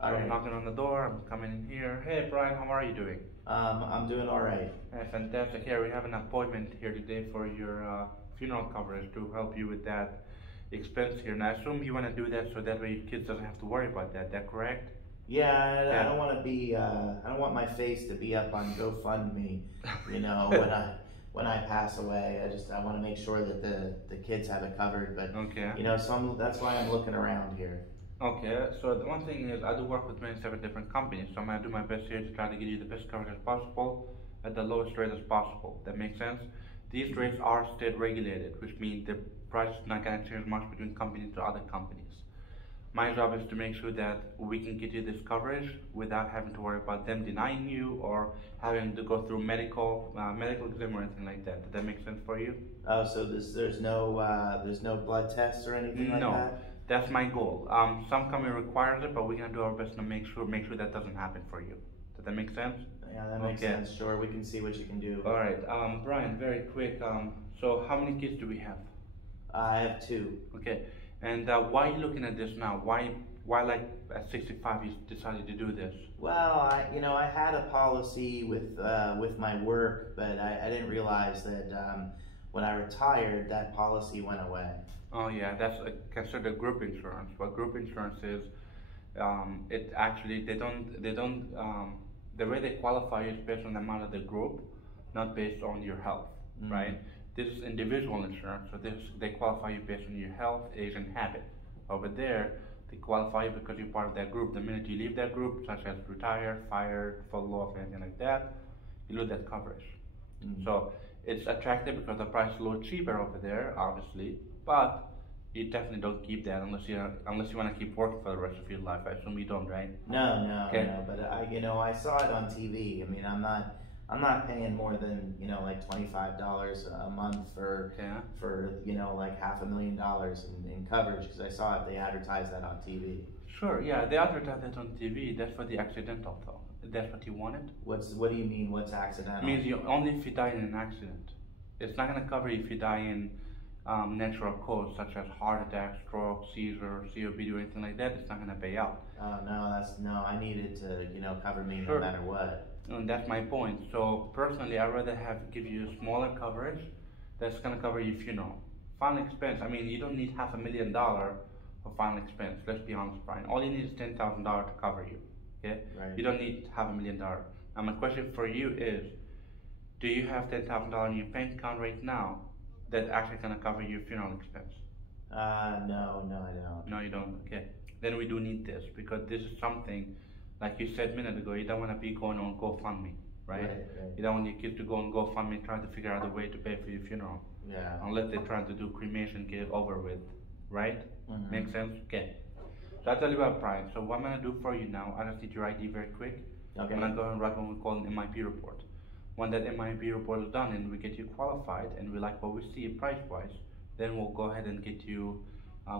All So I'm right. knocking on the door, I'm coming in here. Hey Brian, how are you doing? I'm doing all right. Fantastic. Here we have an appointment here today for your funeral coverage to help you with that expense here. And I assume you want to do that so that way your kids doesn't have to worry about that. That correct? Yeah, I Yeah. don't want to be. I don't want my face to be up on GoFundMe. You know, when I pass away, I want to make sure that the kids have it covered. But Okay. that's why I'm looking around here. Okay. So the one thing is I do work with many several different companies, so I'm gonna do my best here to try to get you the best coverage as possible at the lowest rate as possible. That makes sense? These rates are state regulated, which means the price is not gonna change much between companies to other companies. My job is to make sure that we can get you this coverage without having to worry about them denying you or having to go through medical exam or anything like that. Does that make sense for you? Oh, so there's no blood tests or anything like No, that. that's my goal. Some company requires it, but we're gonna do our best to make sure that doesn't happen for you. Does that make sense? Yeah, that makes Okay. sense. Sure, we can see what you can do. All right. Brian, very quick. So how many kids do we have? I have two. Okay. And why are you looking at this now? Why like at 65 you decided to do this? Well, I had a policy with my work, but I didn't realize that when I retired, that policy went away. Oh yeah, that's considered group insurance. What group insurance is, it actually the way they qualify is based on the amount of the group, not based on your health, Mm. right? This is individual insurance, so this they qualify you based on your health, age, and habit. Over there, they qualify you because you're part of that group. The minute you leave that group, such as retire, fired, fall off, anything like that, you lose that coverage. Mm. So it's attractive because the price is a little cheaper over there, obviously, but you definitely don't keep that unless you want to keep working for the rest of your life. I assume you don't, right? No, no, Okay. no. But I saw it on TV. I mean, I'm not paying more than like $25 a month Yeah. for like $500,000 in coverage because I saw it. They advertised that on TV. Sure. Yeah, they advertise it on TV. That's for the accidental, though. That's what you wanted. What do you mean? What's It accidental? means you only if you die in an accident. It's not gonna cover you if you die in natural causes such as heart attack, stroke, seizure, COPD, or anything like that. It's not gonna pay out. Oh no, no. I need it to cover me no Sure. matter what. And that's my point. So personally, I'd rather give you smaller coverage that's gonna cover your funeral. Final expense. I mean, you don't need $500,000 for final expense. Let's be honest, Brian. All you need is $10,000 to cover you. Okay? Right. You don't need $500,000. Now my question for you is, do you have $10,000 in your bank account right now that's actually gonna cover your funeral expense? No, no, I don't. No, you don't. Okay. Then we do need this because this is something, like you said a minute ago, you don't want to be going on GoFundMe, right? Right. You don't want your kids to go on GoFundMe trying to figure out a way to pay for your funeral, Yeah. unless they're trying to do cremation, get it over with, right? Mhm. Make sense? Okay. So I'll tell you what, Brian. So what I'm gonna do for you now, I just need your ID very quick. Okay. I'm gonna go and write what we call an MIP report. When that MIP report is done and we get you qualified and we like what we see price-wise, then we'll go ahead and get you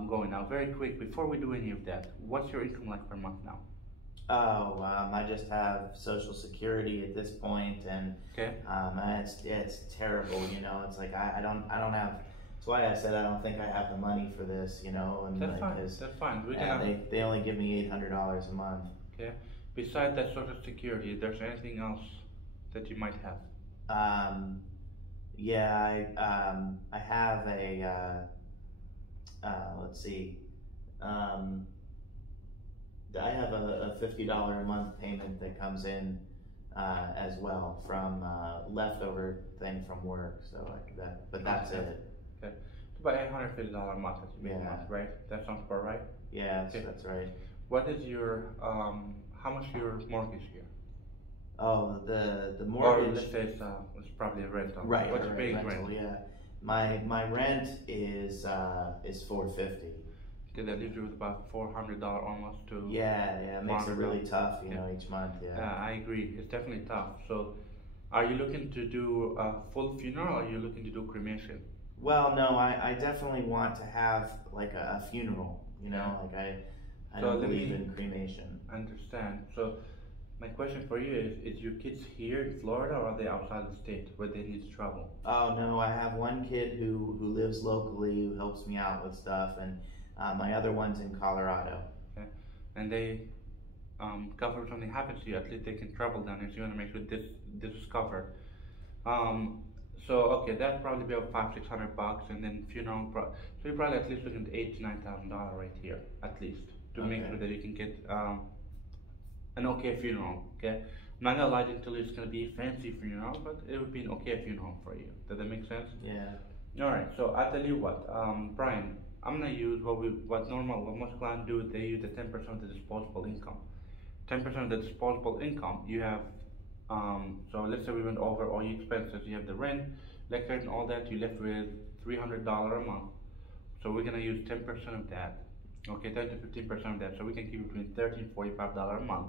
going. Now, very quick, before we do any of that, what's your income like per month now? Oh, I just have Social Security at this point, and Okay. it's terrible. It's like I don't have. That's why I said I don't think I have the money for this. And That's like, fine. 'cause, That's fine. We yeah, can. they only give me $800 a month. Okay. Besides that Social Security, is there anything else that you might have? Um, yeah, I have let's see, um, I have a $50 a month payment that comes in as well from leftover thing from work. So but that's Okay. it. Okay. It's about $850 a month that you make a Yeah. month, right? That sounds about right. Yeah, Okay. that's right. What is your how much your mortgage here? Oh, the Or mortgage. let's say it's probably a rental. Right, What's your right, base rental. rent? Yeah, my rent is $450. Okay, that leaves you with about $400 almost to. Yeah, yeah, it makes it really $400. tough, Yeah. each month. Yeah. Yeah, I agree. It's definitely tough. So, are you looking to do a full funeral or are you looking to do cremation? Well, no, I definitely want to have like a funeral. Like I So don't let believe me in cremation. understand. So, my question for you is your kids here in Florida or are they outside the state where they need to travel? Oh no, I have one kid who lives locally who helps me out with stuff, and my other one's in Colorado. Okay. And they God forbid something happens to you, at least they can travel down here. So you want to make sure this is covered. Um, so okay, that'd probably be about 500-600 bucks, and then funeral. So you're probably at least looking at $8,000 to $9,000 right here, at least, to make sure that you can get an okay funeral. Okay, I'm not gonna lie to you until it's gonna be a fancy funeral, but it would be an okay funeral for you. Does that make sense? Yeah. All right. So I tell you what, Brian, I'm gonna use what most clients do. They use the 10% of the disposable income. 10% of the disposable income, you have, so let's say we went over all your expenses. You have the rent, electric, and all that. You left with $300 a month. So we're gonna use 10% of that. Okay, 10 to 15% of that. So we can keep between $30 and $45 a month,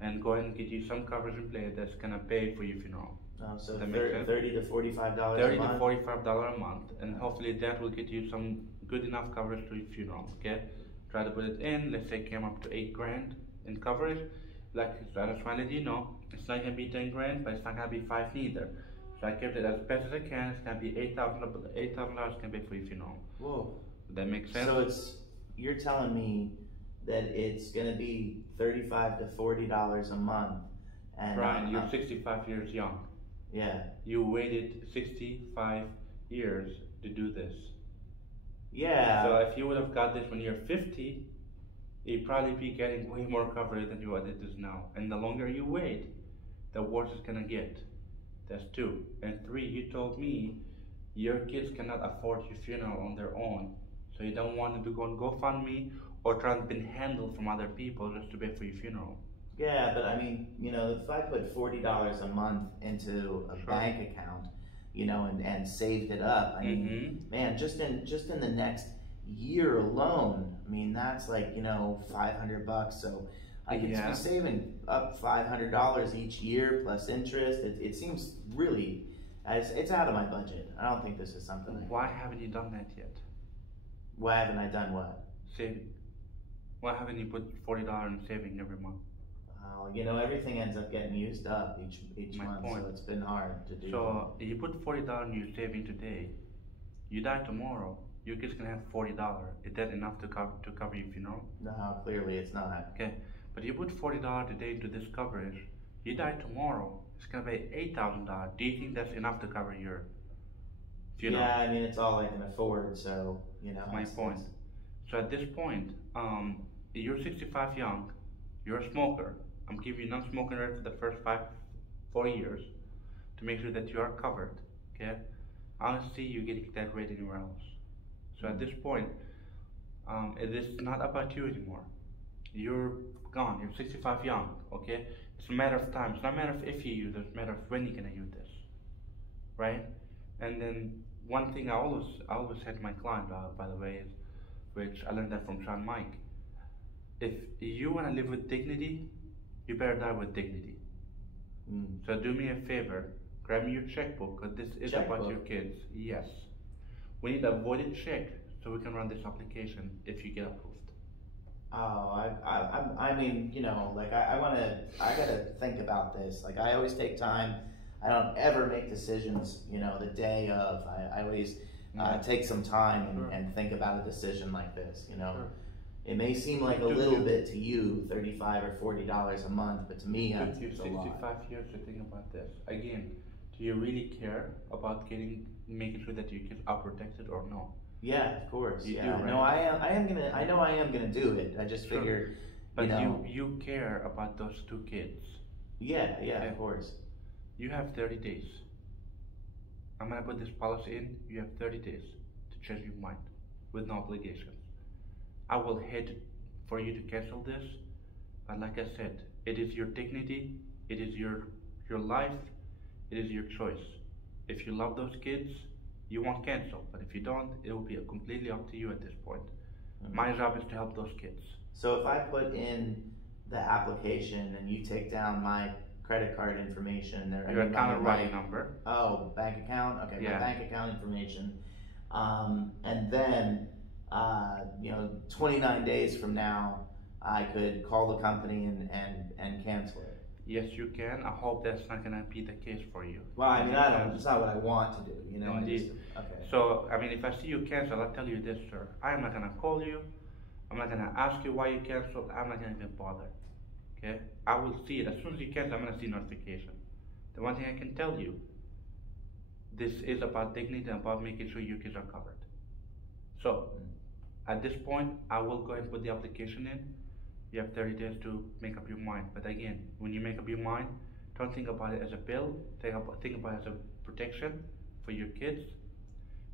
and go ahead and get you some coverage in place that's gonna pay for your funeral. So $30 to $45 $30 a month. to $45 a month, and hopefully that will get you some good enough coverage to your funeral. Okay, try to put it in. Let's say it came up to $8,000 in coverage. Like I just want to let you know, it's not gonna be 10 grand, but it's not gonna be 5 neither. So I kept it as best as I can. It's gonna be $8,000 can pay for your funeral. Whoa. That makes sense. So you're telling me that it's gonna be $35 to $40 a month, and Brian, you're 65 years young. Yeah. You waited 65 years to do this. Yeah. So if you would have got this when you're 50, you'd probably be getting way more coverage than you are it is now. And the longer you wait, the worse it's gonna get. That's 2. And 3, you told me your kids cannot afford your funeral on their own. So you don't want them to go on GoFundMe or try and been handled from other people just to pay for your funeral. Yeah, but I mean, if I put $40 a month into a bank account, and saved it up, I mean, man, just in the next year alone, I mean, that's like, $500. So I could be saving up $500 each year plus interest. It seems really, it's out of my budget. I don't think this is something. Why haven't you done that yet? Why haven't I done what? Saving. Why haven't you put $40 in saving every month? Everything ends up getting used up each month, so it's been hard to do. So you put $40 in your saving today. You die tomorrow, your kids can have $40. Is that enough to cover your funeral? No, clearly it's not. Okay, but you put $40 today into this coverage. You die tomorrow, it's gonna be $8,000. Do you think that's enough to cover your funeral? Yeah, I mean, it's all I can afford, so My point. So at this point, you're 65 young. You're a smoker. I'm giving you non-smoking rate for the first 4 years to make sure that you are covered. Okay, I don't see you getting that rate anywhere else. So at this point, it is not about you anymore. You're gone. You're 65 young. Okay, it's a matter of time. It's not a matter of if you use it. It's a matter of when you're gonna use this, right? And then one thing I always say to my clients, by the way, is, which I learned that from Sean Mike. If you wanna live with dignity, you better die with dignity. So do me a favor, grab me your checkbook, because this is about your kids. Yes. We need a voided check so we can run this application if you get approved. Oh, I mean, I gotta think about this. Like, I always take time. I don't ever make decisions, the day of. I always take some time and think about a decision like this, It may seem like a little bit to you, $35 or $40 a month, but to me, it's a lot. 65 years to think about this. Again, do you really care about making sure that your kids are protected or no? Yeah, of course. You yeah, do, right? No, I know I am gonna do it. I just figured, But you care about those 2 kids. Yeah, of course. You have 30 days. I'm gonna put this policy in. You have 30 days to change your mind with no obligations. I will hate for you to cancel this, but like I said, it is your dignity, it is your life, it is your choice. If you love those kids, you won't cancel, but if you don't, it will be completely up to you at this point. My job is to help those kids. So if I put in the application and you take down my credit card information, Your account and routing number. Oh, bank account? Okay, Yeah. my bank account information. And then 29 days from now, I could call the company and cancel it. Yes, you can. I hope that's not gonna be the case for you. Well, I mean, it's not what I want to do, Indeed. Okay. So, I mean, if I see you cancel, I'll tell you this, sir. I am not gonna call you. I'm not gonna ask you why you canceled. I'm not gonna even bother. Okay, I will see it as soon as you cancel. I'm gonna see notification. The one thing I can tell you, this is about dignity and about making sure your kids are covered. So at this point, I will go ahead and put the application in. You have 30 days to make up your mind. But again, when you make up your mind, don't think about it as a bill. Think about it as a protection for your kids.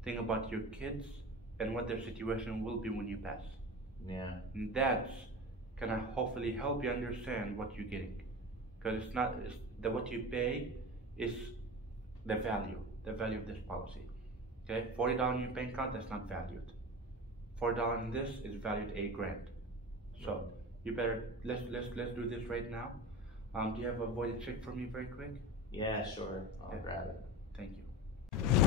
Think about your kids and what their situation will be when you pass. Yeah. And that's gonna hopefully help you understand what you're getting. Because what you pay is the value of this policy. Okay, $40 in your bank account, that's not valued. $4 in this is valued $8,000. So you better let's do this right now. Do you have a voided check for me very quick? Yeah, sure. I'll grab it. Thank you.